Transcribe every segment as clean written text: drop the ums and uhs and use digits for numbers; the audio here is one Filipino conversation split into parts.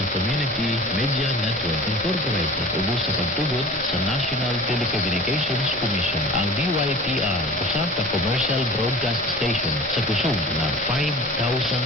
sa Community Media Network Incorporated ubos sa pagtugod sa National Telecommunications Commission. Ang DYTR usa ka commercial broadcast station sa kusog na 5,000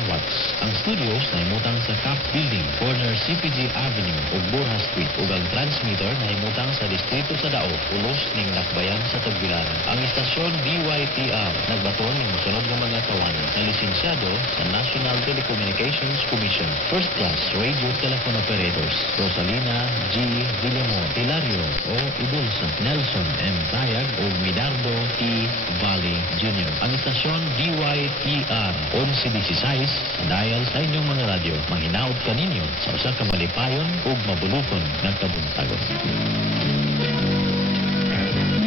watts. Ang studios nahimutang sa Cap Building, corner CPG Avenue ug Borja Street ug ang transmitter nahimutang sa distrito sa Dao, ulos ning Nakbayan sa Tagbilaran. Ang istasyon DYTR nagbaton ning mosunod nga mga kawanan na lisensyado sa National Telecommunications Commission. First Class Radio Telephone Operators Rosalina G. Villamor, Hilario O. Ibulsa, Nelson M. Tayag o Midardo T. Valley Jr. Ang istasyon DYTR 1116 sa dial sa inyong mga radyo. Mahinaot kaninyo sa usa ka malipayon ug mabulukon ng kabuntagon.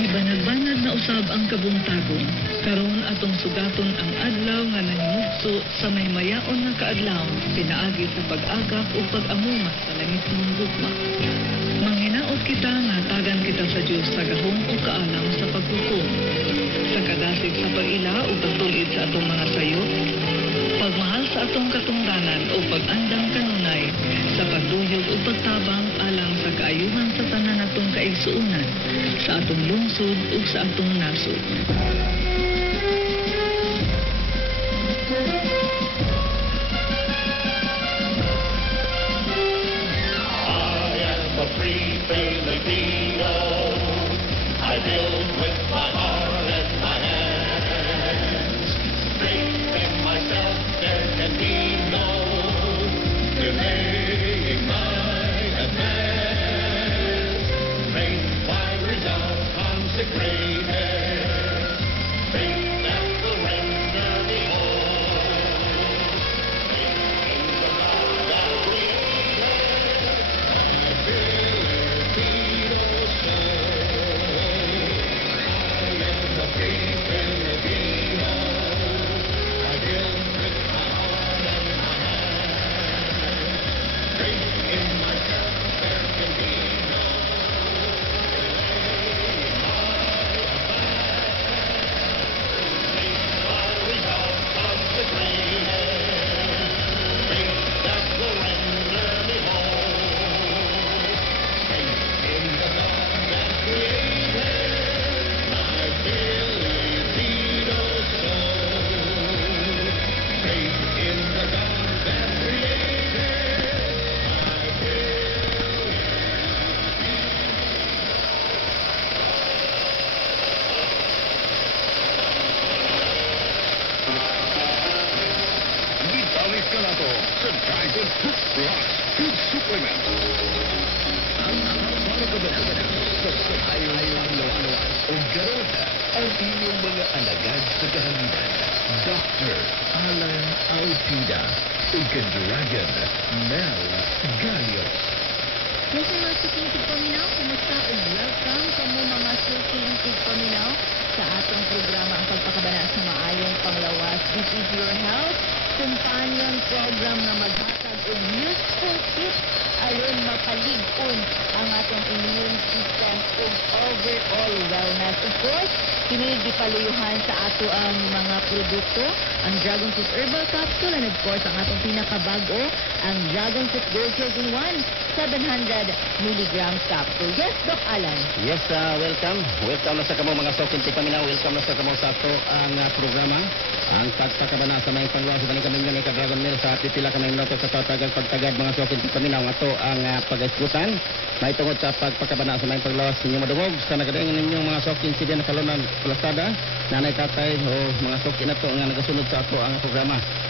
Banag-banag na usab ang kabuntagon. Karon atong sugaton ang adlaw nga nahimugso sa may mayaon nga kaadlaw, pinaagi sa pag-agap o pag-amuma sa langit mong gugma. Manghinaot kita nga tagan kita sa Dios sa gahom o kaalam sa paghukom. Sa kadasig sa pag-ila o pagtulid sa atong mga sayo, pagmahal sa atong katungdanan o pag-andam kanunay, sa pagduyog o pagtabang alang sa kaayuhan sa tanan atong kaigsuunan, sa atong lungsod o sa atong nasod. I am a free Filipino. I build with my heart and my hands. Faith in myself there can be no delaying my advance. Faith by resolve consecrated. Faith that will render me whole. Faith in the God that created my Filipino soul. I am a free Filipino. I build with my heart and my hands. Faith in myself there can be no delaying my advance. Faith by resolve consecrated. Faith that will render me whole. Faith in the God that created my Filipino soul. Faith in the God that created my Ibalik ka na to sa Dragon Fruit Plus Food Supplement. Ang para kabagalan sa sahayo-hayong lawan o garota ang inyong mga alagad sa kahanginan. Dr. Alan Altida o Dragon Mel Galios. Yes, mga suking tigpaminaw, kumusta o welcome sa mo mga suking tigpaminaw sa atong programa ang pagpakabana sa maayong panglawas. This is your health companion program na maghatag o useful tips aron mapalig-on ang atong immune system o overall wellness. Of course, kini gipaluyuhan sa ato ang mga produkto, ang Dragon Fruit Herbal Capsule, and of course, ang atong pinakabago, ang Dragon Fruit Gold Shield in 1, 700 milligrams capsule. Yes, Doc Alan. Yes, welcome. Welcome na sa kamo mga sokin tipaminaw. Welcome na sa kamo sa ato ang programa. Ang pagpakabana sa may panglawas sa kami ni Dragon Mel sa pipila ka may minuto sa tatagang pagtagad mga sokin tipaminaw. Ato ang pag-iskutan. May tungod sa pagpakabana sa may panglawas ninyo madungog sa nagadaingan ninyong mga sokin sibiyan sa lunan plastada. Nanay tatay o mga sokin na to nga nagasunod sa ato ang programa.